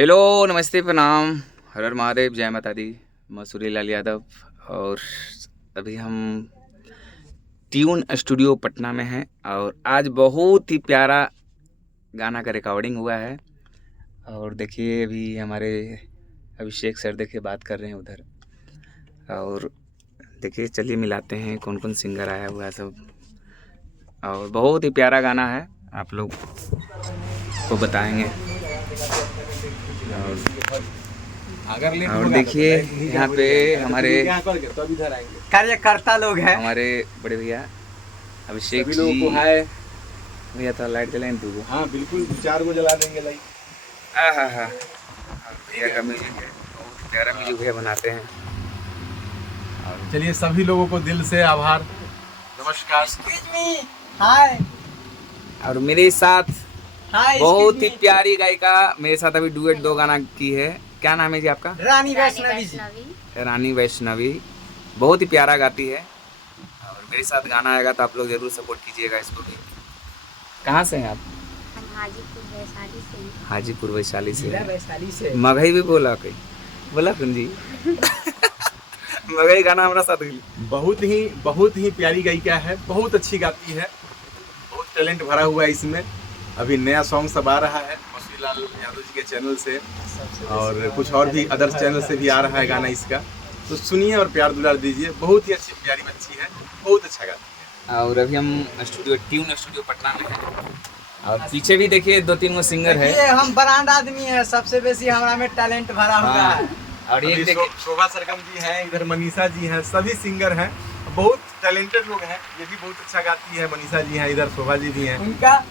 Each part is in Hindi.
हेलो, नमस्ते, प्रणाम, हर हर महादेव, जय माता दी। मैं सूर्यलाल यादव और अभी हम ट्यून स्टूडियो पटना में हैं और आज बहुत ही प्यारा गाना का रिकॉर्डिंग हुआ है। और देखिए अभी हमारे अभिषेक सर देखिए बात कर रहे हैं उधर। और देखिए चलिए मिलाते हैं कौन कौन सिंगर आया हुआ है सब। और बहुत ही प्यारा गाना है, आप लोग को बताएंगे। और देखिए यहाँ पे हमारे कार्यकर्ता लोग हैं, हमारे बड़े भैया अभिषेक सभी जी। लोगों को हाय। भैया थोड़ा लाइट जलाएं तू को। हाँ बिल्कुल, 4 को जला देंगे लाइट। हाँ, भैया का म्यूजिक है, बहुत प्यारा म्यूजिक भैया बनाते हैं। चलिए सभी लोगों को दिल से आभार, नमस्कार। हाय और मेरे साथ हाय बहुत ही प्यारी गायिका मेरे साथ अभी डुएट 2 गाना की है। क्या नाम है जी आपका? रानी वैष्णवी जी। रानी वैष्णवी बहुत ही प्यारा गाती है और मेरे साथ गाना आएगा तो आप लोग जरूर सपोर्ट कीजिएगा इसको भी। कहाँ से हैं आप? हम हाजीपुर वैशाली से हैं। हाजीपुर वैशाली से हैं। वैशाली से मगही भी बोला कहीं बोला कौन जी? मगही गाना हमारा साथ गई। बहुत ही प्यारी गायिका है, बहुत अच्छी गाती है, बहुत टैलेंट भरा हुआ है इसमें। अभी नया सॉन्ग सब आ रहा है सूर्यलाल यादव जी के चैनल से और कुछ और भी अदर चैनल से भी आ रहा है गाना इसका, तो सुनिए और प्यार दुलार दीजिए। बहुत ही अच्छी प्यारी बच्ची है, बहुत अच्छा गाती है। और अभी हम ट्यून स्टूडियो पटना में हैं और पीछे भी देखिए 2-3 वो सिंगर है। ये हम ब्रांड आदमी है, सबसे बेसी हमारा में टैलेंट भरा हुआ है। और ये अभी देखिए शोभा सरगम जी हैं, इधर मनीषा जी हैं, सभी सिंगर हैं, बहुत टैलेंटेड लोग हैं। ये भी बहुत अच्छा गाती है, मनीषा जी हैं, इधर शोभा जी भी हैं। उनका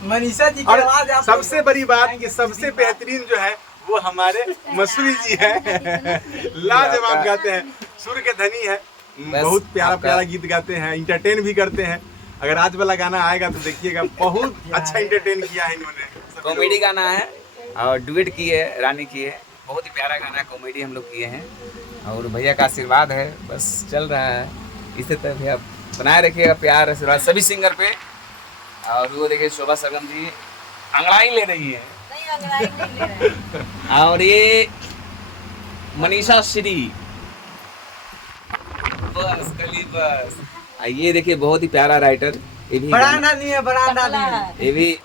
मनीषा जी की और आवाज आप सबसे बड़ी बात कि सबसे बेहतरीन जो है वो हमारे मसूरी जी हैं। लाजवाब गाते हैं, सुर के धनी है, बहुत प्यारा गीत गाते हैं, इंटरटेन भी करते हैं। अगर आज वाला गाना आएगा तो देखिएगा, बहुत अच्छा इंटरटेन किया है इन्होंने। कॉमेडी गाना है और डुएट की है, रानी की है, बहुत ही प्यारा गाना है, कॉमेडी हम लोग किए हैं और भैया का आशीर्वाद है, बस चल रहा है। इसी तरह भैया बनाए रखिएगा प्यार आशीर्वाद सभी सिंगर पे। और वो देखिए शोभा सरगम जी अंगड़ाई ले रही है। नहीं, अंग्रेजी नहीं ले रहे हैं। और ये मनीषा श्री बस कली बस। ये देखिए बहुत ही प्यारा राइटर, ये भी ब्रांड आदमी है, ब्रांड आदमी है। ये भी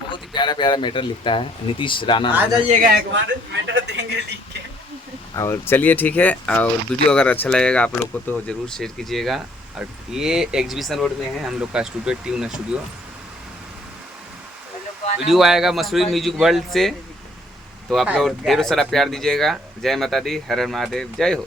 बहुत ही प्यारा मैटर लिखता है, नीतीश राणा। आ जाइएगा एक बार, मैटर देंगे लिख के। और चलिए ठीक है, और वीडियो अगर अच्छा लगेगा आप लोग को तो ज़रूर शेयर कीजिएगा। और ये एग्जीबिशन रोड में है हम लोग का स्टूडियो, ट्यून स्टूडियो। वीडियो आएगा मसूरी म्यूजिक वर्ल्ड से, तो आप लोग ढेरों सारा प्यार दीजिएगा। जय माता दी, हर हर महादेव, जय हो।